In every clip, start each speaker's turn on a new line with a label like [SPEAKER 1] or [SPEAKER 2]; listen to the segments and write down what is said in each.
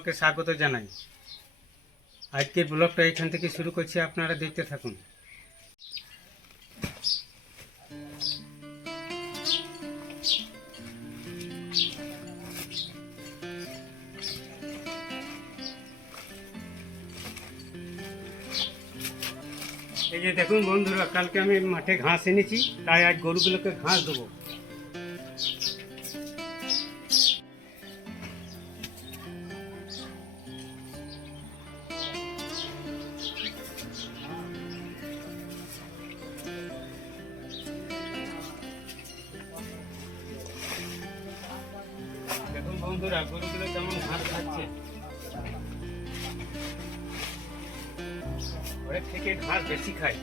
[SPEAKER 1] ব্লকে স্বাগত জানাই। আজকের ব্লগটা এখান থেকে শুরু করছি, আপনারা দেখতে থাকুন। এই যে দেখুন বন্ধুরা, কালকে আমি মাঠে ঘাস এনেছি, তাই আজ গরুগুলোকে ঘাস দেবো। দেখুন বন্ধুরা গরুগুলো কেমন ঘাস খাচ্ছে। ঘরের থেকে ঘাস বেশি খায়।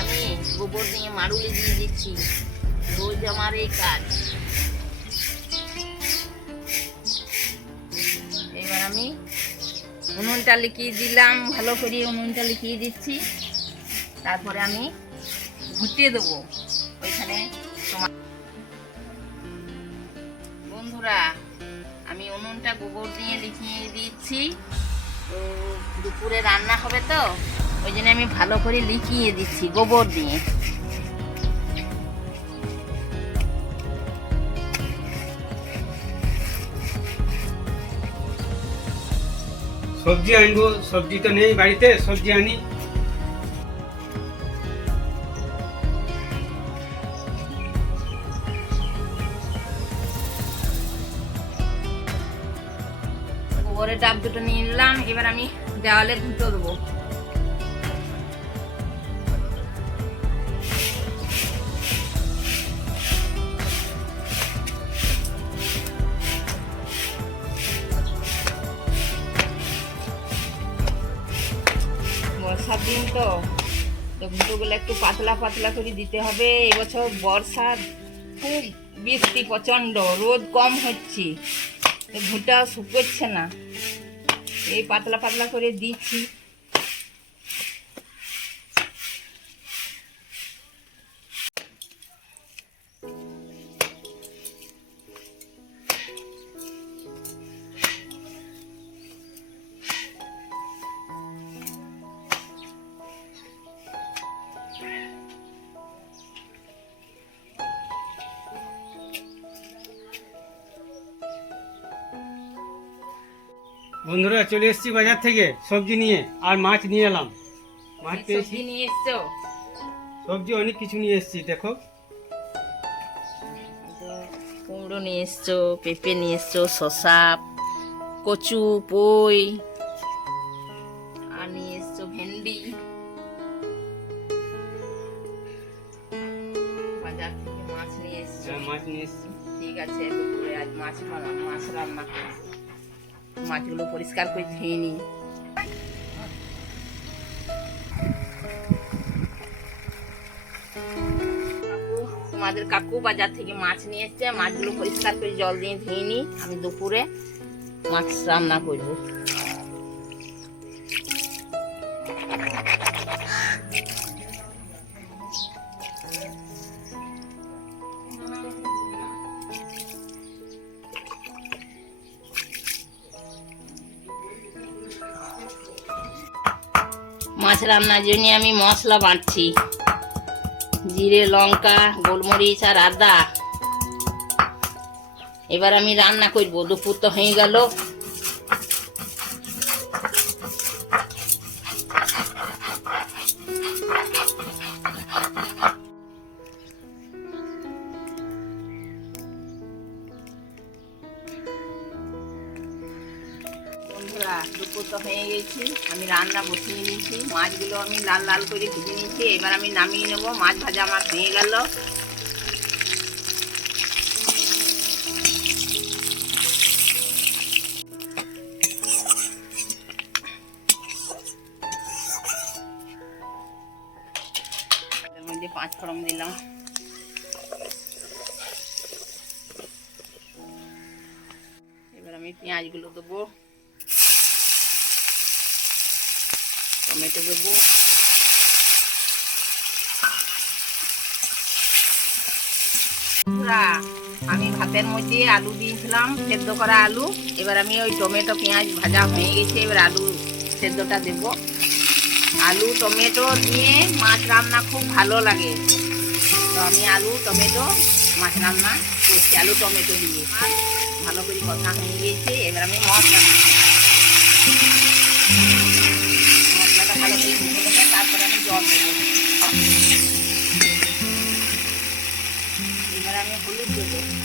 [SPEAKER 2] আমি গোবর দিয়ে মারুলি দিয়ে দিচ্ছি। রোজ আমার এই কাজ। এবার আমি উনুনটা লিখিয়ে দিলাম, ভালো করে উনুনটা লিখিয়ে দিচ্ছি। তারপরে আমি ঘুটিয়ে দেবো। ওইখানে তোমার বন্ধুরা, আমি উনুনটা গোবর দিয়ে লিখিয়ে দিচ্ছি। তো দুপুরে রান্না হবে তো? ওই জন্য আমি ভালো করে লিখিয়ে দিচ্ছি গোবর দিয়ে।
[SPEAKER 1] সবজি আনব সবজি তো নেই বাড়িতে সবজি আনি।
[SPEAKER 2] গোবরের ডাব দুটো নিয়ে নিলাম এবার আমি দেওয়ালে ধুতো দেবো। তো ঘুঁটোগুলো একটু পাতলা পাতলা করে দিতে হবে। এবছর বর্ষা খুব বৃষ্টি, প্রচণ্ড, রোদ কম হচ্ছে। ভুটা শুকোচ্ছে না। এই পাতলা পাতলা করে দিচ্ছি।
[SPEAKER 1] বন্ধুরা চলে এসেছি বাজার থেকে সবজি নিয়ে আর মাছ নিয়ে এলাম। মাছ পেয়েছি।
[SPEAKER 2] সবজি নিয়ে এসছো?
[SPEAKER 1] সবজি অনেক কিছু নিয়ে এসেছি দেখো।
[SPEAKER 2] কুমড়ো নিয়ে এসছো পেঁপে নিয়ে এসছো শশা কচু পই আর নিয়ে এসছো ভেন্ডি। বাজার থেকে মাছ নিয়ে এসছো।
[SPEAKER 1] হ্যাঁ, মাছ নিয়ে এসেছি।
[SPEAKER 2] ঠিক আছে দুপুরে আজ মাছ মাছ রান্না করব মাছগুলো পরিষ্কার করে ধুয়ে নিই। আমাদের কাকু বাজার থেকে মাছ নিয়ে এসছে, মাছগুলো পরিষ্কার করে জল দিয়ে ধুয়ে নিই। আমি দুপুরে মাছ রান্না করব। মাছ রান্নার জন্য আমি মশলা বাঁটছি। জিরে, লঙ্কা, গোলমরিচ আর আদা। এবার আমি রান্না করব। দুপুর তো হয়ে গেল। হয়ে গেছি। আমি রান্না বসিয়ে নিয়েছি মাছগুলো আমি লাল লাল করে ভেজে নিয়েছি। এবার আমি নামিয়ে নেব। মাছ ভাজা আমার হয়ে গেল। পাঁচ ফোড়ন দিলাম। এবার আমি পেঁয়াজগুলো দেবো। টমেটো দেবো। আমি ভাতের মধ্যে আলু দিয়েছিলাম, সেদ্ধ করা আলু। এবার আমি ওই টমেটো, পেঁয়াজ ভাজা হয়ে গেছে, এবার আলু সেদ্ধটা দেব। আলু, টমেটো দিয়ে মাছ রান্না খুব ভালো লাগে। তো আমি আলু, টমেটো, মাছ রান্না করছি, আলু, টমেটো দিয়ে। ভালো করে কথা হয়ে গিয়েছে এবার আমি মশলা দিচ্ছি মশলাটা ভালো করে ভেজে নেব তারপরে আমি জল এবার আমি হলুদ দেবো।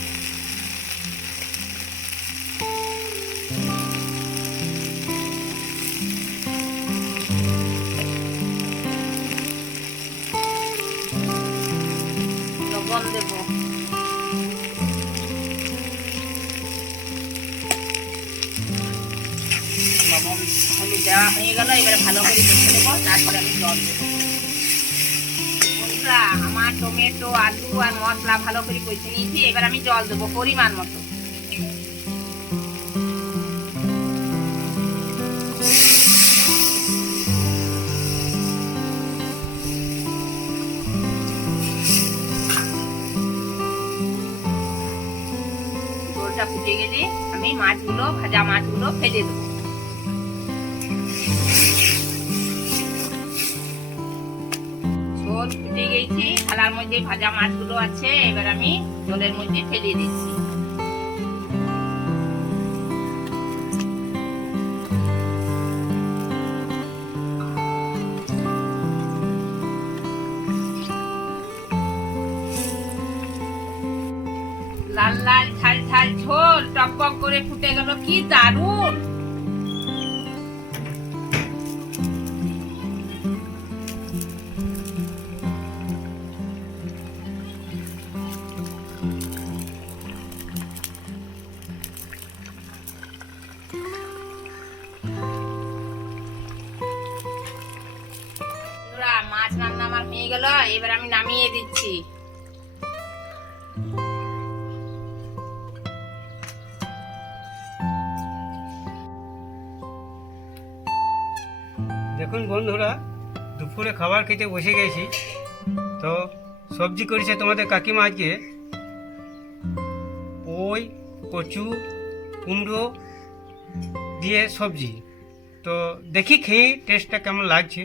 [SPEAKER 2] এবারে ভালো করে দেখে দেবো তারপরে আমি জল দেবো। আমার টমেটো, আলু আর মশলা ভালো করে কষে নিয়েছি, এবার আমি জল দেবো পরিমাণ মতো। ফুটে গেলে আমি মাছগুলো, ভাজা মাছগুলো ফেলে দেবো। থালার মধ্যে ভাজা মাছগুলো আছে, এবার আমি ঝোলের মধ্যে ফেলে দিচ্ছি। লাল লাল ঝাল ঝাল ঝোল টক করে ফুটে গেল, কি দারুণ! মাছ রান্না আমার হয়ে গেল, এবার আমি নামিয়ে দিচ্ছি।
[SPEAKER 1] দেখুন বন্ধুরা, দুপুরে খাবার খেতে বসে গেছি। তো সবজি করেছে তোমাদের কাকিমা আজকে। ওই কচু, কুমড়ো দিয়ে সবজি। তো দেখি খেয়ে টেস্টটা কেমন লাগছে।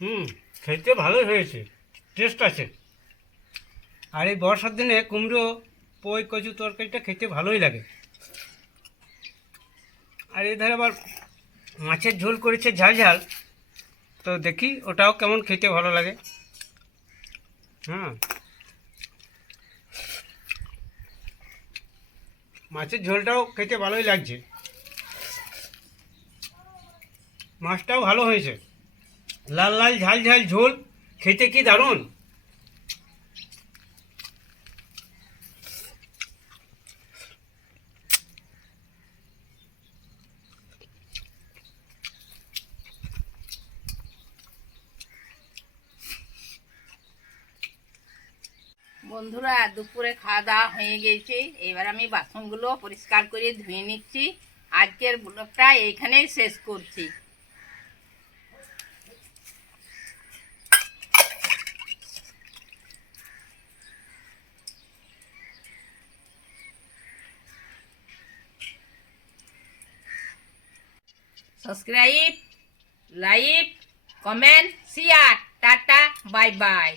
[SPEAKER 1] হুম, খেতে ভালোই হয়েছে টেস্ট আছে। আর এই বর্ষার দিনে কুমড়ো, পই, কচু তরকারিটা খেতে ভালোই লাগে। আর এধারে আবার মাছের ঝোল করেছে ঝাল ঝাল, তো দেখি ওটাও কেমন খেতে ভালো লাগে। হ্যাঁ। মাছের ঝোলটাও খেতে ভালোই লাগছে। মাছটাও ভালো হয়েছে। লাল লাল ঝাল ঝাল ঝোল, খেতে কি দারুণ?
[SPEAKER 2] বন্ধুরা, দুপুরে খাওয়া দাওয়া হয়ে গেছে। এবার আমি বাসনগুলো পরিষ্কার করে ধুয়ে নিচ্ছি। আজকের ব্লগটা এইখানেই শেষ করছি। Subscribe like comment share tata bye bye